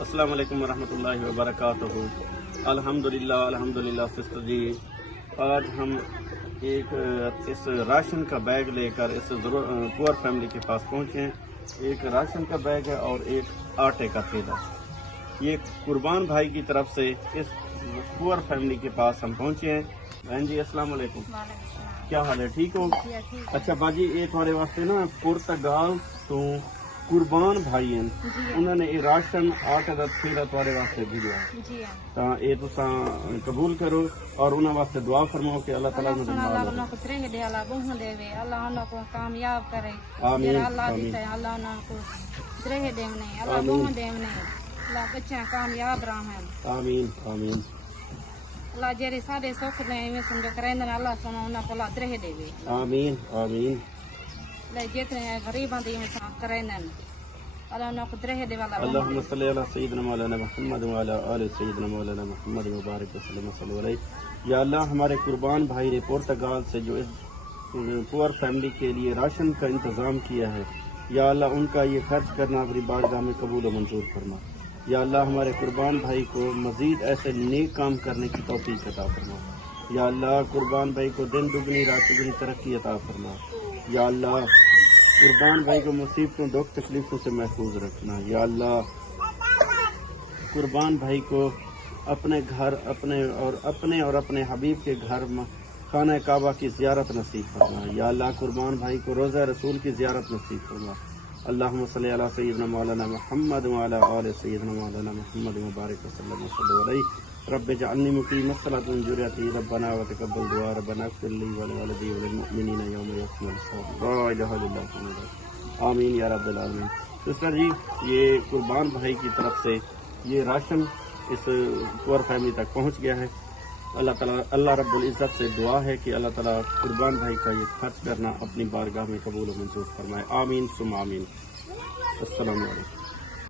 السلام علیکم ورحمۃ اللہ وبرکاتہ۔ الحمدللہ سسٹر جی، آج ہم ایک اس راشن کا بیگ لے کر اس پور فیملی کے پاس پہنچے ہیں۔ ایک راشن کا بیگ ہے اور ایک آٹے کا تھیلا۔ یہ قربان بھائی کی طرف سے اس پور فیملی کے پاس ہم پہنچے ہیں۔ بہن جی السلام علیکم، کیا حال ہے؟ ٹھیک ہو؟ اچھا باجی، یہ تھوڑے واسطے نا پرتگال تو قربان بھائی ہیں، انہوں نے یہ راشن آٹے کا تھیلا تھوڑے واسطے بھیجا ہے، تو یہ تساں قبول کرو اور انہوں واسطے دعا فرماؤ کہ اللہ تعالیٰ اللہ کو ترے دے، اللہ بہن دے، اللہ انہوں کو کامیاب کرے، اللہ دیتا ہے، اللہ انہوں کو ترے دے، اللہ بہن دے، اللہ بچے کامیاب رہن، آمین آمین۔ اللہ جیرے سارے سکھ نے میں سمجھو کرائیں اللہ سنا انہوں کو اللہ ترے دے، آمین آمین۔ اللہ جتنے غریباں دی میں کرائیں اللہ انہوں کو ترے دے والا۔ اللہم صلی علی سیدنا مولانا محمد وعلی آل سیدنا مولانا محمد مبارک وسلم صلی علیہ۔ یا اللہ، ہمارے قربان بھائی نے پرتگال سے جو اس پور فیملی کے لیے راشن کا انتظام کیا ہے، یا اللہ ان کا یہ خرچ کرنا اپنی بارگاہ میں قبول و منظور فرما۔ یا اللہ، ہمارے قربان بھائی کو مزید ایسے نیک کام کرنے کی توفیق عطا فرما۔ یا اللہ، قربان بھائی کو دن دگنی رات دگنی ترقی عطا فرما۔ یا اللہ، قربان بھائی کو مصیبتوں دکھ تکلیفوں سے محفوظ رکھنا۔ یا اللہ، قربان بھائی کو اپنے گھر اور اپنے حبیب کے گھر خانہ کعبہ کی زیارت نصیب فرما۔ یا اللہ، قربان بھائی کو روضہ رسول کی زیارت نصیب فرما۔ اللہم صلی علی سیدنا مولانا محمد وعلی آل سیدنا مولانا محمد مبارک وسلم صلی علیہ۔ رب اجعلنی مقیم الصلاۃ ومن ذریتی ربنا وتقبل دعاء ربنا اغفر لی ولوالدی وللمؤمنین یوم یقوم الحساب۔ لا الہ الا اللہ، آمین یا رب العالمین۔ سسٹر جی، یہ قربان بھائی کی طرف سے یہ راشن اس پور فیملی تک پہنچ گیا ہے۔ اللہ رب العزت سے دعا ہے کہ اللہ تعالیٰ قربان بھائی کا یہ خرچ کرنا اپنی بارگاہ میں قبول و منظور فرمائے، آمین ثم آمین۔ السلام علیکم۔